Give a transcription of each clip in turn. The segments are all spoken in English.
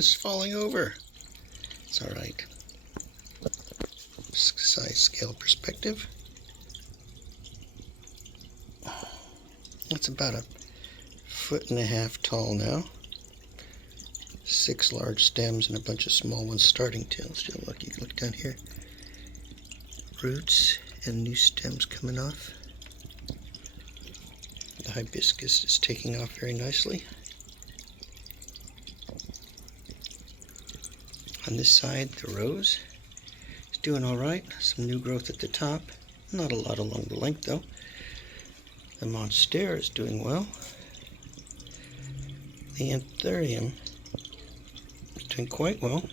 goodness, falling over. It's all right. Size scale perspective. It's about 1.5 feet tall now. 6 large stems and a bunch of small ones starting to. Let's just look. You can look down here. Roots and new stems coming off. The hibiscus is taking off very nicely. On this side, the rose is doing all right. Some new growth at the top. Not a lot along the length though. The Monstera is doing well. The anthurium is doing quite well.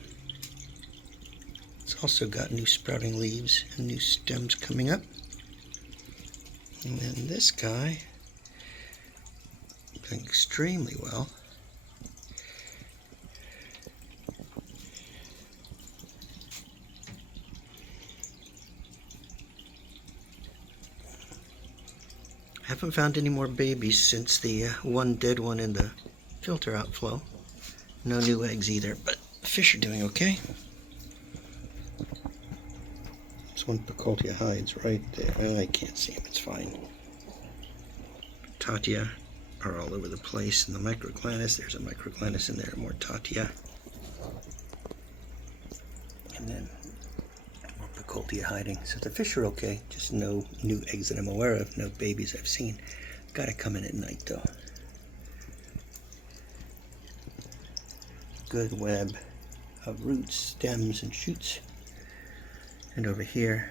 It's also got new sprouting leaves and new stems coming up. And then this guy doing extremely well. I haven't found any more babies since the one dead one in the filter outflow. No new eggs either, but fish are doing okay. This one Picoltia hides right there. I can't see him, it's fine. Tatia are all over the place. And the microclanus, there's a microclanus in there, more Tatia. And then more Picoltia hiding. So the fish are okay, just no new eggs that I'm aware of, no babies I've seen. Gotta come in at night though. Good web of roots, stems, and shoots. And over here,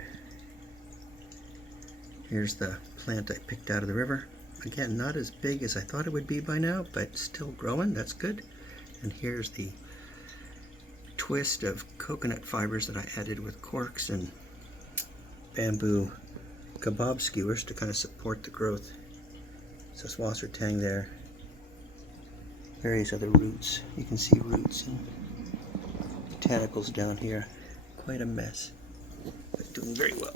here's the plant I picked out of the river. Again, not as big as I thought it would be by now, but still growing, that's good. And here's the twist of coconut fibers that I added with corks and bamboo kebab skewers to kind of support the growth. Süsswassertang there. Various other roots. You can see roots and botanicals down here. Quite a mess, but doing very well.